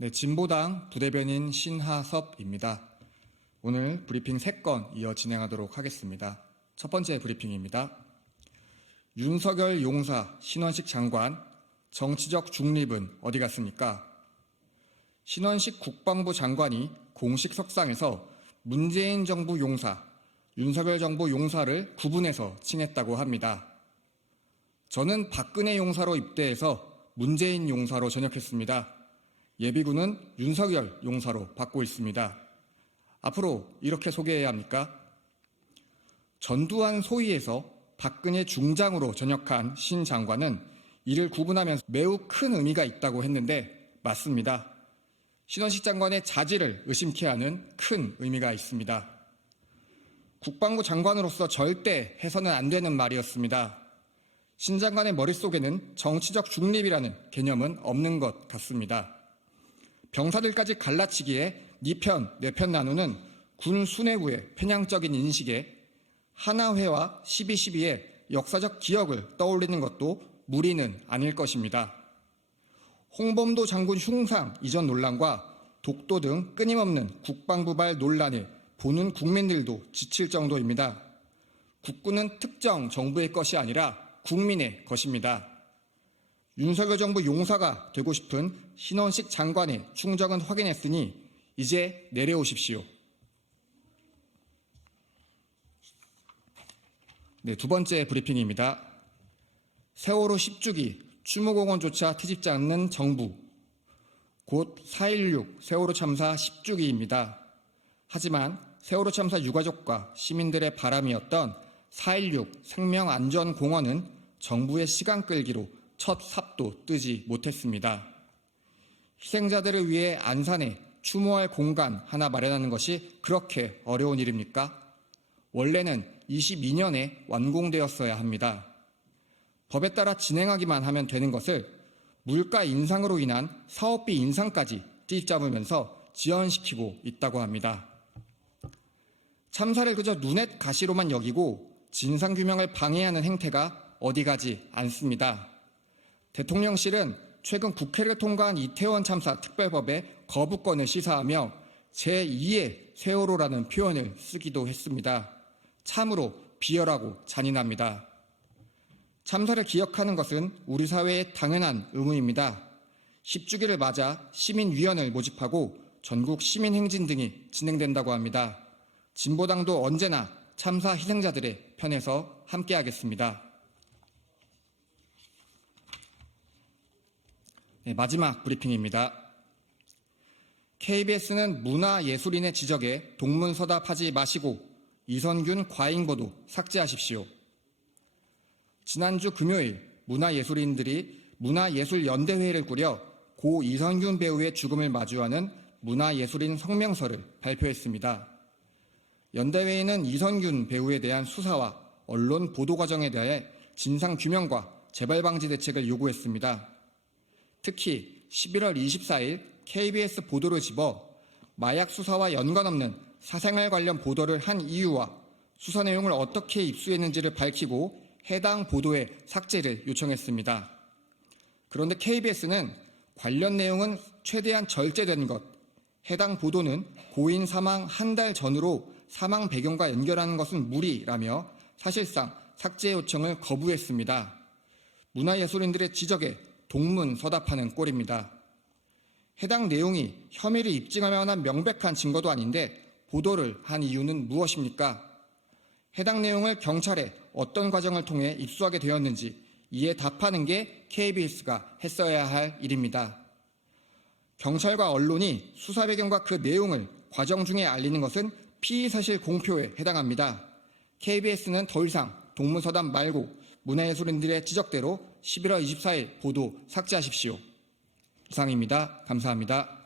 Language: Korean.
네, 진보당 부대변인 신하섭입니다. 오늘 브리핑 3건 이어 진행하도록 하겠습니다. 첫 번째 브리핑입니다. 윤석열 용사, 신원식 장관, 정치적 중립은 어디 갔습니까? 신원식 국방부 장관이 공식 석상에서 문재인 정부 용사, 윤석열 정부 용사를 구분해서 칭했다고 합니다. 저는 박근혜 용사로 입대해서 문재인 용사로 전역했습니다. 예비군은 윤석열 용사로 받고 있습니다. 앞으로 이렇게 소개해야 합니까? 전두환 소위에서 박근혜 중장으로 전역한 신 장관은 이를 구분하면서 매우 큰 의미가 있다고 했는데 맞습니다. 신원식 장관의 자질을 의심케 하는 큰 의미가 있습니다. 국방부 장관으로서 절대 해서는 안 되는 말이었습니다. 신 장관의 머릿속에는 정치적 중립이라는 개념은 없는 것 같습니다. 병사들까지 갈라치기에 네 편, 내 편 나누는 군 수뇌부의 편향적인 인식에 하나회와 12.12의 역사적 기억을 떠올리는 것도 무리는 아닐 것입니다. 홍범도 장군 흉상 이전 논란과 독도 등 끊임없는 국방부발 논란을 보는 국민들도 지칠 정도입니다. 국군은 특정 정부의 것이 아니라 국민의 것입니다. 윤석열 정부 용사가 되고 싶은 신원식 장관의 충정은 확인했으니 이제 내려오십시오. 네, 두 번째 브리핑입니다. 세월호 10주기 추모공원조차 트집지 않는 정부. 곧 4.16 세월호 참사 10주기입니다. 하지만 세월호 참사 유가족과 시민들의 바람이었던 4.16 생명안전공원은 정부의 시간 끌기로 첫 삽도 뜨지 못했습니다. 희생자들을 위해 안산에 추모할 공간 하나 마련하는 것이 그렇게 어려운 일입니까? 원래는 22년에 완공되었어야 합니다. 법에 따라 진행하기만 하면 되는 것을 물가 인상으로 인한 사업비 인상까지 띠잡으면서 지연시키고 있다고 합니다. 참사를 그저 눈엣 가시로만 여기고 진상규명을 방해하는 행태가 어디 가지 않습니다. 대통령실은 최근 국회를 통과한 이태원 참사 특별법의 거부권을 시사하며 제2의 세월호라는 표현을 쓰기도 했습니다. 참으로 비열하고 잔인합니다. 참사를 기억하는 것은 우리 사회의 당연한 의무입니다. 10주기를 맞아 시민위원회를 모집하고 전국 시민행진 등이 진행된다고 합니다. 진보당도 언제나 참사 희생자들의 편에서 함께하겠습니다. 네, 마지막 브리핑입니다. KBS는 문화예술인의 지적에 동문서답하지 마시고 이선균 과잉보도 삭제하십시오. 지난주 금요일 문화예술인들이 문화예술연대회를 꾸려 고 이선균 배우의 죽음을 마주하는 문화예술인 성명서를 발표했습니다. 연대회에는 이선균 배우에 대한 수사와 언론 보도 과정에 대해 진상규명과 재발방지 대책을 요구했습니다. 특히 11월 24일 KBS 보도를 집어 마약 수사와 연관없는 사생활 관련 보도를 한 이유와 수사 내용을 어떻게 입수했는지를 밝히고 해당 보도의 삭제를 요청했습니다. 그런데 KBS는 관련 내용은 최대한 절제된 것, 해당 보도는 고인 사망 한 달 전으로 사망 배경과 연결하는 것은 무리라며 사실상 삭제 요청을 거부했습니다. 문화예술인들의 지적에 동문서답하는 꼴입니다. 해당 내용이 혐의를 입증할 만한 명백한 증거도 아닌데 보도를 한 이유는 무엇입니까? 해당 내용을 경찰에 어떤 과정을 통해 입수하게 되었는지 이에 답하는 게 KBS가 했어야 할 일입니다. 경찰과 언론이 수사 배경과 그 내용을 과정 중에 알리는 것은 피의사실 공표에 해당합니다. KBS는 더 이상 동문서답 말고 문화예술인들의 지적대로 11월 24일 보도 삭제하십시오. 이상입니다. 감사합니다.